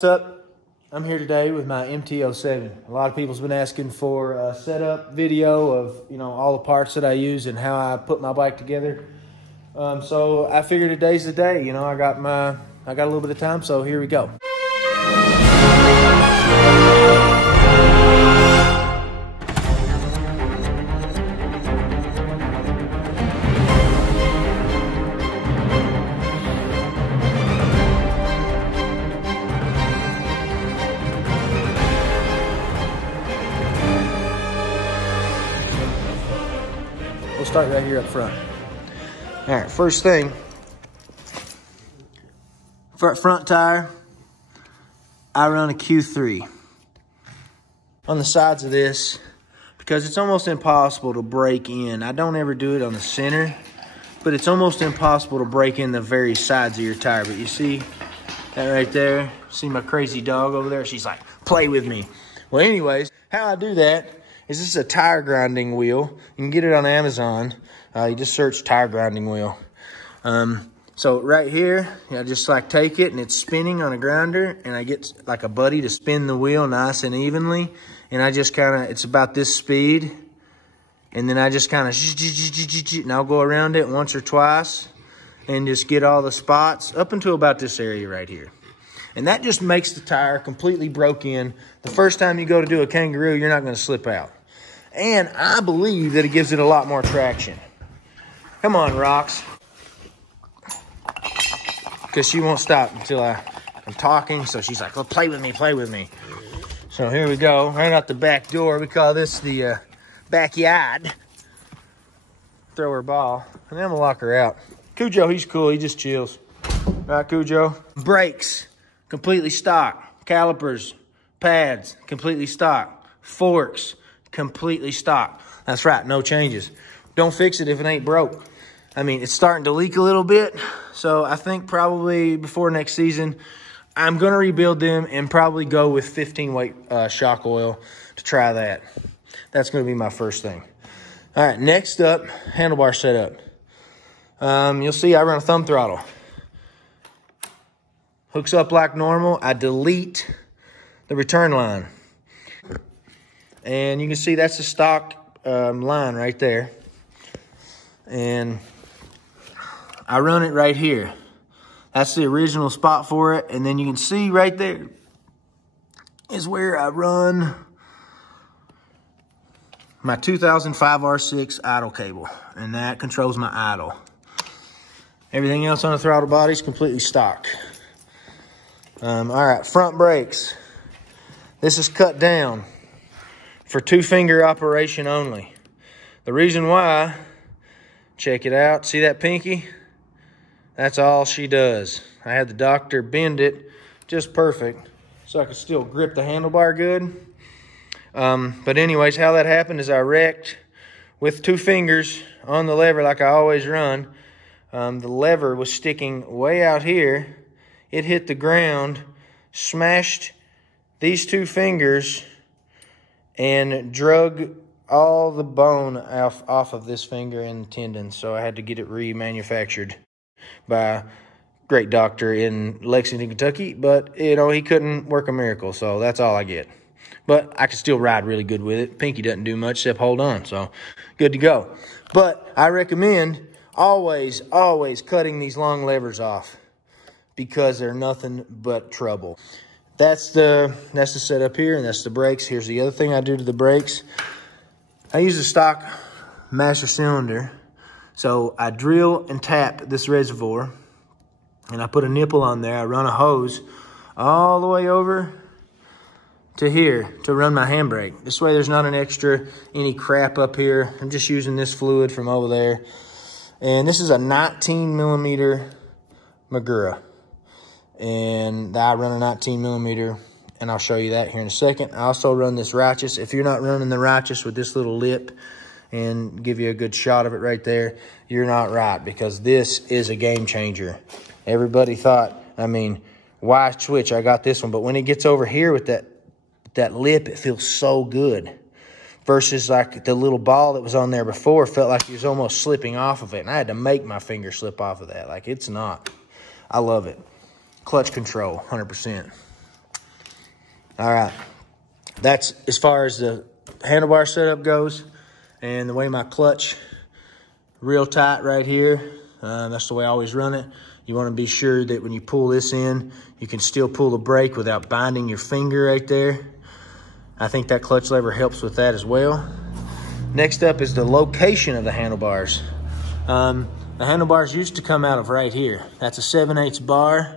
What's up? I'm here today with my MT-07. A lot of people's been asking for a setup video of all the parts that I use and how I put my bike together. So I figured today's the day. I got a little bit of time, so here we go. We'll start right here up front. All right, first thing, front tire, I run a Q3 on the sides of this because it's almost impossible to break in. I don't ever do it on the center, but it's almost impossible to break in the very sides of your tire. But you see that right there? See my crazy dog over there? She's like, play with me. Well, anyways, how I do that is this is a tire grinding wheel. You can get it on Amazon. You just search tire grinding wheel. So right here, I just like take it and it's spinning on a grinder, and I get like a buddy to spin the wheel nice and evenly. And I just it's about this speed. And then I just and I'll go around it once or twice and just get all the spots up until about this area right here. And that just makes the tire completely broke in. The first time you go to do a kangaroo, you're not going to slip out. And I believe that it gives it a lot more traction. Come on, Rocks. Because she won't stop until I'm talking. So she's like, well, play with me, play with me. So here we go, right out the back door. We call this the backyard. Throw her ball. And then I'm going to lock her out. Cujo, he's cool. He just chills. Right, Cujo? Brakes, completely stock. Calipers, pads, completely stock. Forks, completely stock. That's right, no changes. Don't fix it if it ain't broke. I mean, it's starting to leak a little bit, so I think probably before next season, I'm going to rebuild them and probably go with 15-weight shock oil to try that. That's going to be my first thing. All right, next up, handlebar setup. You'll see I run a thumb throttle. Hooks up like normal. I delete the return line. And you can see that's the stock line right there. And I run it right here. That's the original spot for it. And then you can see right there is where I run my 2005 R6 idle cable. And that controls my idle. Everything else on the throttle body is completely stock. All right, front brakes. This is cut down for 2-finger operation only. The reason why, check it out. See that pinky? That's all she does. I had the doctor bend it just perfect so I could still grip the handlebar good. But anyways, how that happened is I wrecked with 2 fingers on the lever like I always run. The lever was sticking way out here. It hit the ground, smashed these 2 fingers, and drug all the bone off of this finger and the tendon. So I had to get it remanufactured by a great doctor in Lexington, Kentucky. But, he couldn't work a miracle, so that's all I get. But I can still ride really good with it. Pinky doesn't do much except hold on, so good to go. But I recommend always cutting these long levers off because they're nothing but trouble. That's the setup here, and that's the brakes. Here's the other thing I do to the brakes. I use a stock master cylinder. So I drill and tap this reservoir, and I put a nipple on there. I run a hose all the way over to here to run my handbrake. This way there's not any crap up here. I'm just using this fluid from over there. And this is a 19mm Magura. And I run a 19mm, and I'll show you that here in a second. I also run this Righteous. If you're not running the Righteous with this little lip and give you a good shot of it right there, you're not right, because this is a game changer. Everybody thought, why switch? I got this one. But when it gets over here with that lip, it feels so good. Versus like the little ball that was on there before felt like it was almost slipping off of it. And I had to make my finger slip off of that. Like, it's not. I love it. Clutch control, 100%. All right, that's as far as the handlebar setup goes, and the way my clutch real tight right here. That's the way I always run it. You want to be sure that when you pull this in, you can still pull the brake without binding your finger right there. I think that clutch lever helps with that as well. Next up is the location of the handlebars. The handlebars used to come out of right here. That's a 7/8 bar.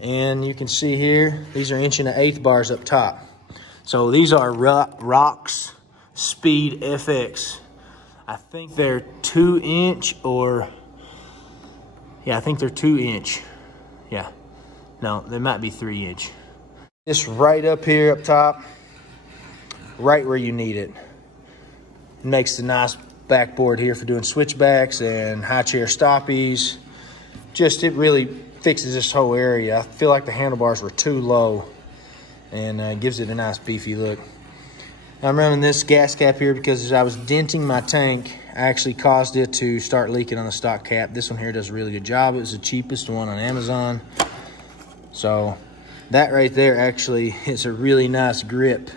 And you can see here, these are 1.1/8 bars up top. So these are Rox Speed FX. I think they're 2-inch or, yeah, I think they're 2-inch. Yeah, no, they might be 3-inch. This right up here up top, right where you need it. It makes the nice backboard here for doing switchbacks and high chair stoppies. Just, it really fixes this whole area. I feel like the handlebars were too low, and gives it a nice beefy look. I'm running this gas cap here because as I was denting my tank, I actually caused it to start leaking on the stock cap. This one here does a really good job. It was the cheapest one on Amazon. So that right there actually is a really nice grip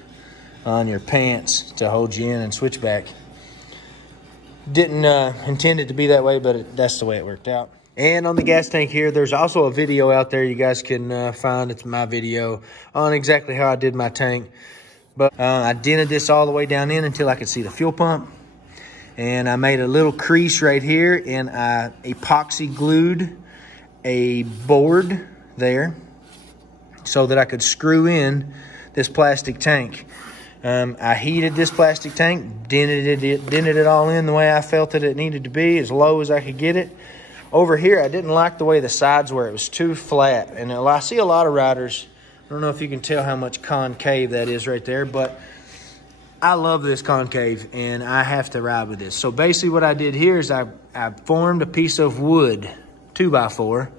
on your pants to hold you in and switch back. Didn't intend it to be that way, but that's the way it worked out. And on the gas tank here, there's also a video out there you guys can find. It's my video on exactly how I did my tank. But I dented this all the way down in until I could see the fuel pump. And I made a little crease right here, and I epoxy glued a board there so that I could screw in this plastic tank. I heated this plastic tank, dented it all in the way I felt that it needed to be, as low as I could get it. Over here, I didn't like the way the sides were. It was too flat. And I see a lot of riders, I don't know if you can tell how much concave that is right there, but I love this concave, and I have to ride with this. So basically what I did here is I formed a piece of wood, 2x4.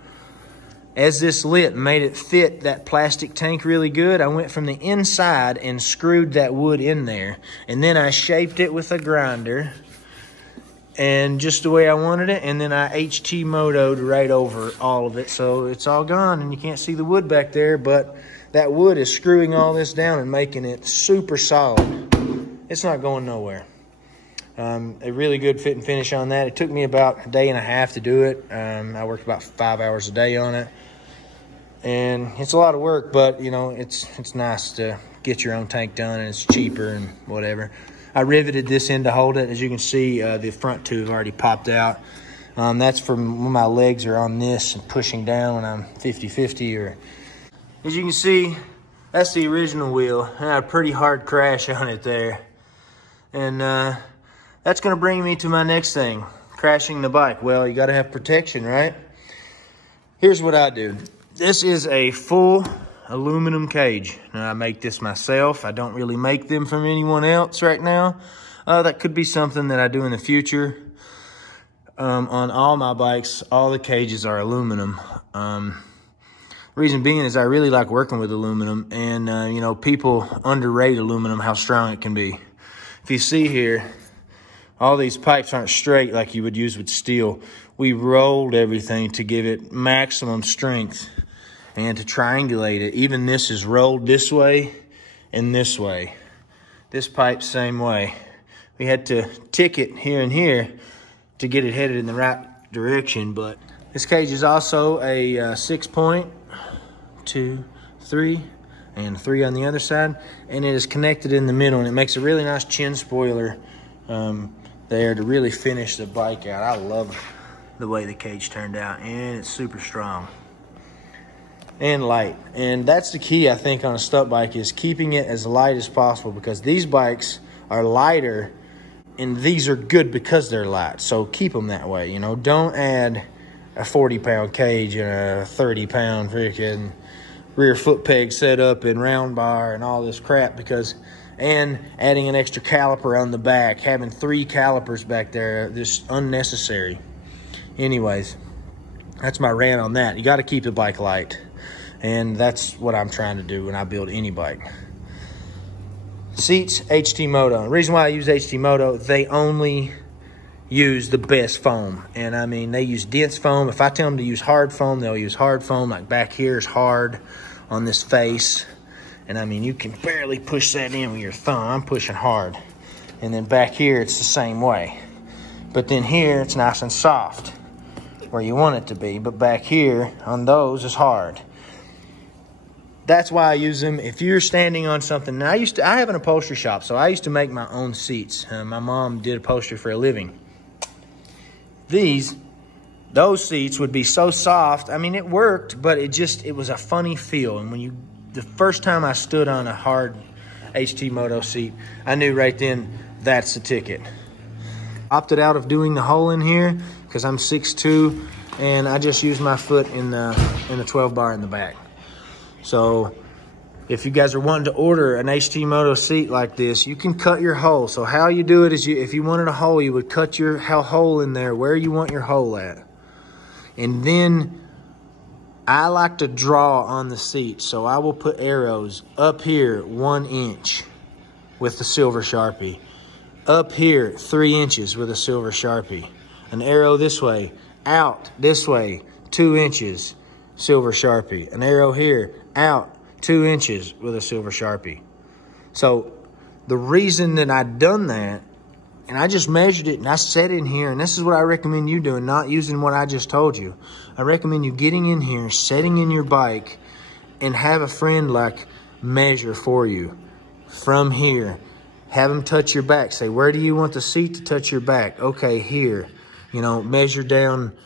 As this lit, made it fit that plastic tank really good. I went from the inside and screwed that wood in there. And then I shaped it with a grinder, and just the way I wanted it. And then I HT motoed right over all of it. So it's all gone, and you can't see the wood back there, but that wood is screwing all this down and making it super solid. It's not going nowhere. A really good fit and finish on that. It took me about a day and a half to do it. I worked about 5 hours a day on it. And it's a lot of work, but you know, it's nice to get your own tank done, and it's cheaper and whatever. I riveted this in to hold it. As you can see, the front two have already popped out. That's from when my legs are on this and pushing down when I'm 50-50. Or as you can see, that's the original wheel. I had a pretty hard crash on it there. And that's gonna bring me to my next thing, crashing the bike. Well, you gotta have protection, right? Here's what I do. This is a full aluminum cage. Now, I make this myself. I don't really make them from anyone else right now. That could be something that I do in the future. On all my bikes, all the cages are aluminum. Reason being is I really like working with aluminum, and you know, people underrate aluminum, how strong it can be. If you see here, all these pipes aren't straight like you would use with steel. We rolled everything to give it maximum strength and to triangulate it. Even this is rolled this way and this way. This pipe, same way. We had to tick it here and here to get it headed in the right direction, but this cage is also a 6-point, 2, 3, and 3 on the other side, and it is connected in the middle, and it makes a really nice chin spoiler there to really finish the bike out. I love the way the cage turned out, and it's super strong and light. And that's the key, I think, on a stunt bike, is keeping it as light as possible, because these bikes are lighter, and these are good because they're light. So keep them that way, you know. Don't add a 40-pound cage and a 30-pound freaking rear foot peg setup and round bar and all this crap, and adding an extra caliper on the back, having 3 calipers back there, just unnecessary. Anyways, that's my rant on that. You got to keep the bike light, and that's what I'm trying to do when I build any bike. Seats, HT Moto. The reason why I use HT Moto, they only use the best foam. And I mean, they use dense foam. If I tell them to use hard foam, they'll use hard foam. Like back here is hard on this face. And I mean, you can barely push that in with your thumb. I'm pushing hard. And then back here, it's the same way. But then here, it's nice and soft where you want it to be. But back here on those is hard. That's why I use them. If you're standing on something, and I have an upholstery shop, so I used to make my own seats. My mom did upholstery for a living. Those seats would be so soft. I mean, it worked, but it was a funny feel. And the first time I stood on a hard HT Moto seat, I knew right then that's the ticket. Opted out of doing the hole in here because I'm 6'2", and I just used my foot in the 12 bar in the back. So if you guys are wanting to order an HT Moto seat like this, you can cut your hole. So how you do it is, if you wanted a hole, you would cut your hole in there where you want your hole at. And then I like to draw on the seat. So I will put arrows up here 1 inch with the silver Sharpie. Up here 3 inches with a silver Sharpie. An arrow this way, out this way 2 inches, silver Sharpie. An arrow here, out 2 inches with a silver Sharpie. So the reason that I done that, and I just measured it and I set in here, and this is what I recommend you doing, not using what I just told you. I recommend you getting in here, setting in your bike, and have a friend like measure for you from here. Have them touch your back. Say, where do you want the seat to touch your back? Okay, here. You know, measure down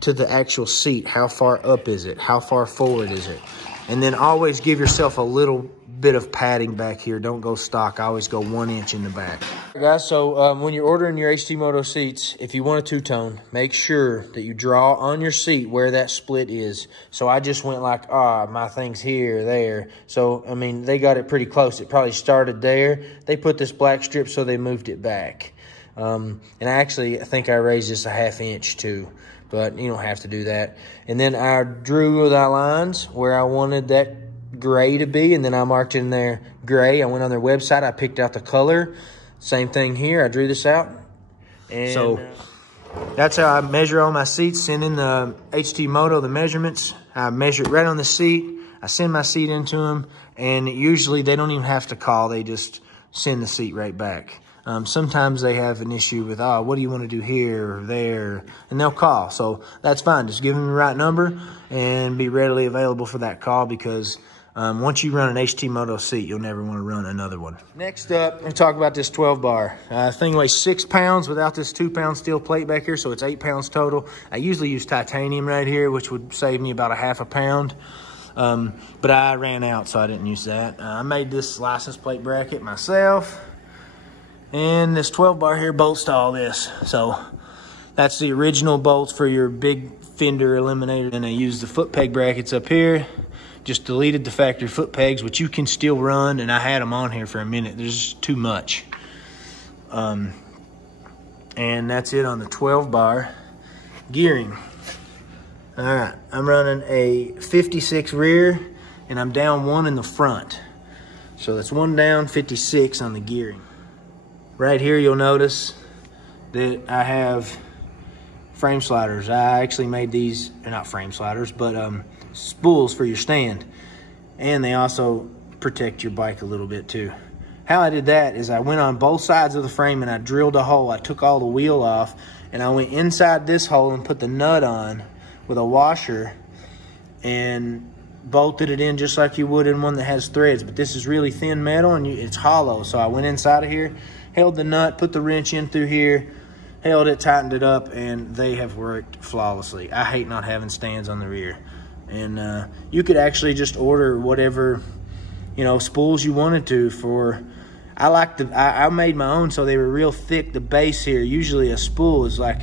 to the actual seat. How far up is it? How far forward is it? And then always give yourself a little bit of padding back here. Don't go stock. I always go 1 inch in the back. All right, guys, so when you're ordering your HT Moto seats, if you want a two-tone, make sure that you draw on your seat where that split is. So I just went like, my thing's here, there. So, I mean, they got it pretty close. It probably started there. They put this black strip, so they moved it back. And I think I raised this a 1/2 inch too. But you don't have to do that. And then I drew the lines where I wanted that gray to be, and then I marked in there gray. I went on their website, I picked out the color. Same thing here, I drew this out. And so that's how I measure all my seats. Send in the HT Moto, the measurements. I measure it right on the seat. I send my seat into them, and usually they don't even have to call. They just send the seat right back. Sometimes they have an issue with, what do you want to do here or there? And they'll call. So that's fine. Just give them the right number and be readily available for that call, because once you run an HT Moto seat, you'll never want to run another one. Next up, I'm going to talk about this 12 bar. Thing weighs 6 pounds without this 2-pound steel plate back here, so it's 8 pounds total. I usually use titanium right here, which would save me about a 1/2 pound. But I ran out, so I didn't use that. I made this license plate bracket myself. And this 12 bar here bolts to all this. So that's the original bolts for your big fender eliminator. And I used the foot peg brackets up here. Just deleted the factory foot pegs, which you can still run. And I had them on here for a minute. There's just too much. And that's it on the 12 bar. Gearing. All right, I'm running a 56 rear, and I'm down 1 in the front. So that's 1 down, 56 on the gearing. Right here, you'll notice that I have frame sliders. I actually made these, they're not frame sliders, but spools for your stand. And they also protect your bike a little bit too. How I did that is I went on both sides of the frame and I drilled a hole. I took all the wheel off and I went inside this hole and put the nut on with a washer and bolted it in just like you would in one that has threads. But this is really thin metal and it's hollow. So I went inside of here, held the nut, put the wrench in through here, held it, tightened it up, and they have worked flawlessly. I hate not having stands on the rear. And you could actually just order whatever, you know, spools you wanted to for, I made my own so they were real thick. The base here, usually a spool is like,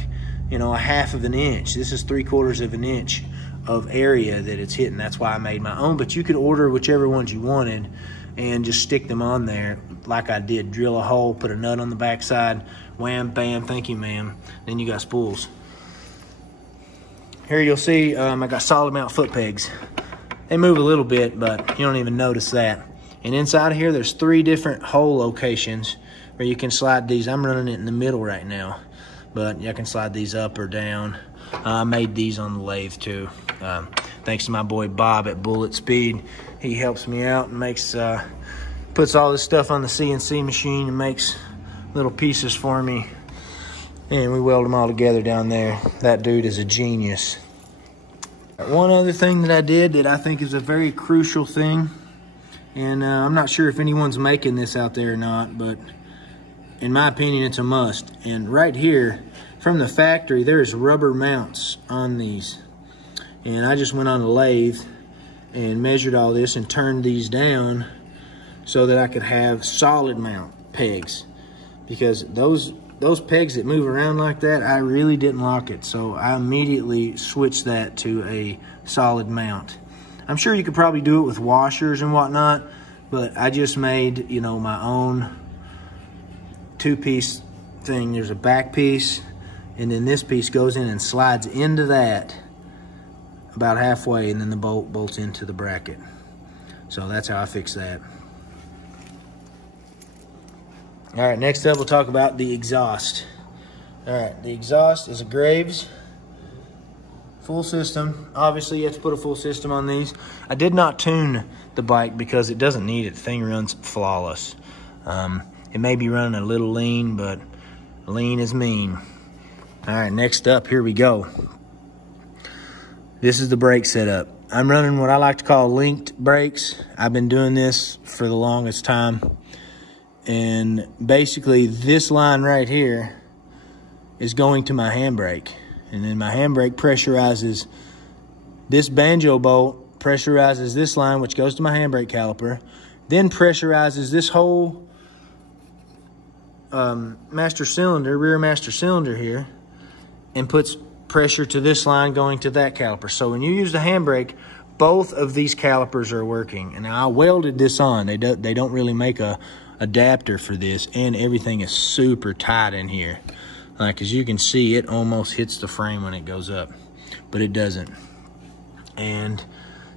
you know, a 1/2 of an inch. This is 3/4 of an inch of area that it's hitting. That's why I made my own. But you could order whichever ones you wanted and just stick them on there like I did. Drill a hole, put a nut on the backside, wham, bam, thank you, ma'am. Then you got spools. Here you'll see I got solid mount foot pegs. They move a little bit, but you don't even notice that. And inside of here, there's 3 different hole locations where you can slide these. I'm running it in the middle right now, but you can slide these up or down. I made these on the lathe too. Thanks to my boy Bob at Bullet Speed. He helps me out and makes puts all this stuff on the CNC machine and makes little pieces for me. And we weld them all together down there. That dude is a genius. One other thing that I did that I think is a very crucial thing, and I'm not sure if anyone's making this out there or not, but in my opinion, it's a must. And right here, from the factory, there's rubber mounts on these. And I just went on the lathe and measured all this and turned these down so that I could have solid mount pegs. Because those pegs that move around like that, I really didn't like it. So I immediately switched that to a solid mount. I'm sure you could probably do it with washers and whatnot, but I just made, you know, my own two-piece thing. There's a back piece, and then this piece goes in and slides into that about halfway, and then the bolt bolts into the bracket. So that's how I fix that. All right, next up we'll talk about the exhaust. All right, the exhaust is a Graves full system. Obviously you have to put a full system on these. I did not tune the bike because it doesn't need it. The thing runs flawless. It may be running a little lean, but lean is mean. All right, next up, here we go. This is the brake setup. I'm running what I like to call linked brakes. I've been doing this for the longest time. And basically this line right here is going to my handbrake. And then my handbrake pressurizes this banjo bolt, pressurizes this line, which goes to my handbrake caliper, then pressurizes this whole master cylinder, rear master cylinder here, and puts pressure to this line going to that caliper. So when you use the handbrake, both of these calipers are working. And I welded this on. They don't really make a adapter for this, and everything is super tight in here. Like, as you can see, it almost hits the frame when it goes up, but it doesn't. And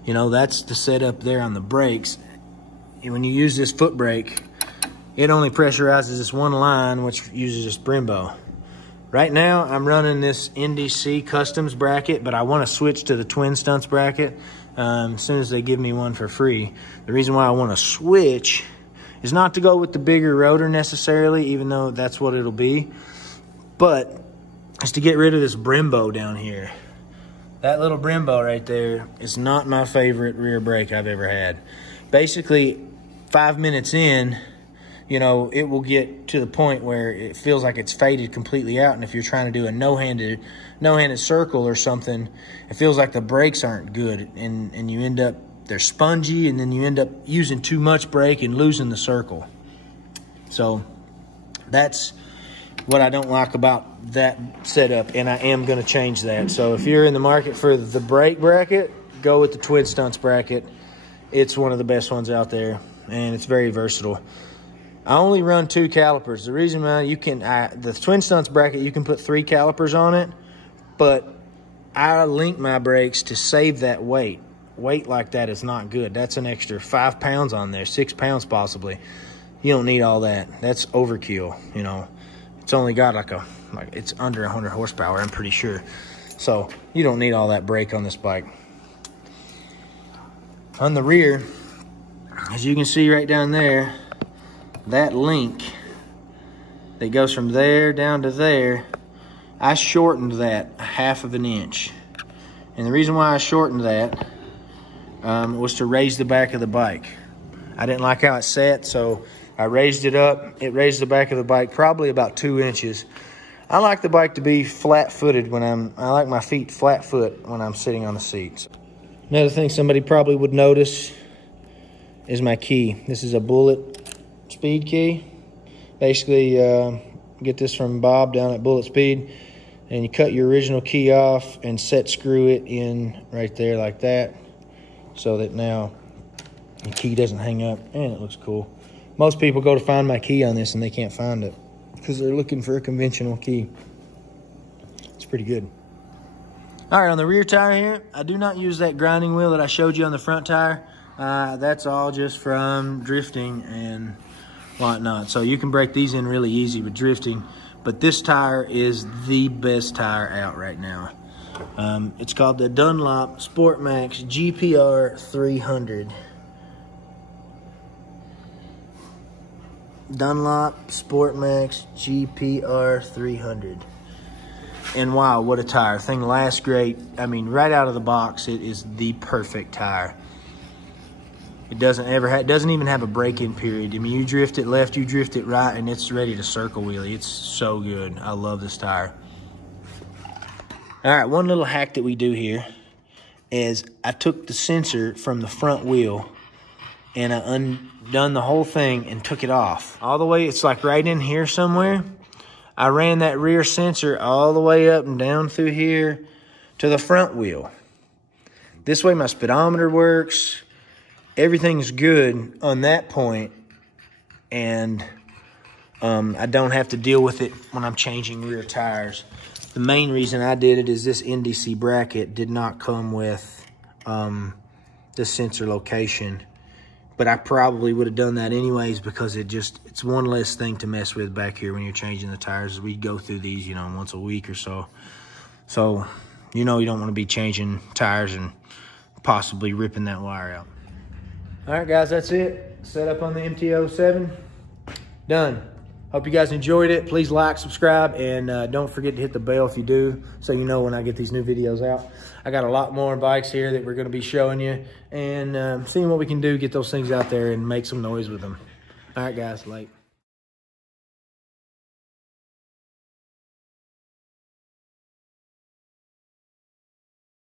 you know, that's the setup there on the brakes. And when you use this foot brake, it only pressurizes this one line, which uses this Brembo. Right now, I'm running this NDC Customs bracket, but I want to switch to the Twin Stunts bracket as soon as they give me one for free. The reason why I want to switch is not to go with the bigger rotor necessarily, even though that's what it'll be, but it's to get rid of this Brembo down here. That little Brembo right there is not my favorite rear brake I've ever had. Basically, 5 minutes in, you know, it will get to the point where it feels like it's faded completely out. And if you're trying to do a no-handed circle or something, it feels like the brakes aren't good. And you end up, they're spongy, and then you end up using too much brake and losing the circle. So that's what I don't like about that setup, and I am going to change that. So if you're in the market for the brake bracket, go with the Twin Stunts bracket. It's one of the best ones out there, and it's very versatile. I only run 2 calipers. The reason why the Twin Stunts bracket, you can put 3 calipers on it, but I link my brakes to save that weight. Weight like that is not good. That's an extra 5 pounds on there, 6 pounds possibly. You don't need all that. That's overkill, you know. It's only got it's under 100 horsepower, I'm pretty sure. So you don't need all that brake on this bike. On the rear, as you can see right down there, that link that goes from there down to there, I shortened that 1/2 inch. And the reason why I shortened that was to raise the back of the bike. I didn't like how it sat, so I raised it up. It raised the back of the bike probably about 2 inches. I like the bike to be flat-footed I like my feet flat-foot when I'm sitting on the seats. Another thing somebody probably would notice is my key. This is a Bullet Speed key. Basically, get this from Bob down at Bullet Speed, and you cut your original key off and set screw it in right there like that, so that now the key doesn't hang up, and it looks cool. Most people go to find my key on this and they can't find it because they're looking for a conventional key. It's pretty good. All right, on the rear tire here, I do not use that grinding wheel that I showed you on the front tire. That's all just from drifting and whatnot. So you can break these in really easy with drifting, but this tire is the best tire out right now. It's called the Dunlop Sport Max GPR 300. Dunlop Sport Max GPR 300. And wow, what a tire. Thing lasts great. I mean, right out of the box, it is the perfect tire. It doesn't even have a break-in period. I mean, you drift it left, you drift it right, and it's ready to circle wheelie. It's so good. I love this tire. All right, one little hack that we do here is I took the sensor from the front wheel and I undone the whole thing and took it off. All the way, it's like right in here somewhere. I ran that rear sensor all the way up and down through here to the front wheel. This way my speedometer works. Everything's good on that point, and I don't have to deal with it when I'm changing rear tires. The main reason I did it is this NDC bracket did not come with the sensor location, but I probably would have done that anyways because it's one less thing to mess with back here when you're changing the tires. We go through these, you know, once a week or so. So, you know, you don't want to be changing tires and possibly ripping that wire out. All right, guys, that's it. Set up on the MT-07. Done. Hope you guys enjoyed it. Please like, subscribe, and don't forget to hit the bell if you do, so you know when I get these new videos out. I got a lot more bikes here that we're going to be showing you and seeing what we can do, get those things out there and make some noise with them. All right, guys, late.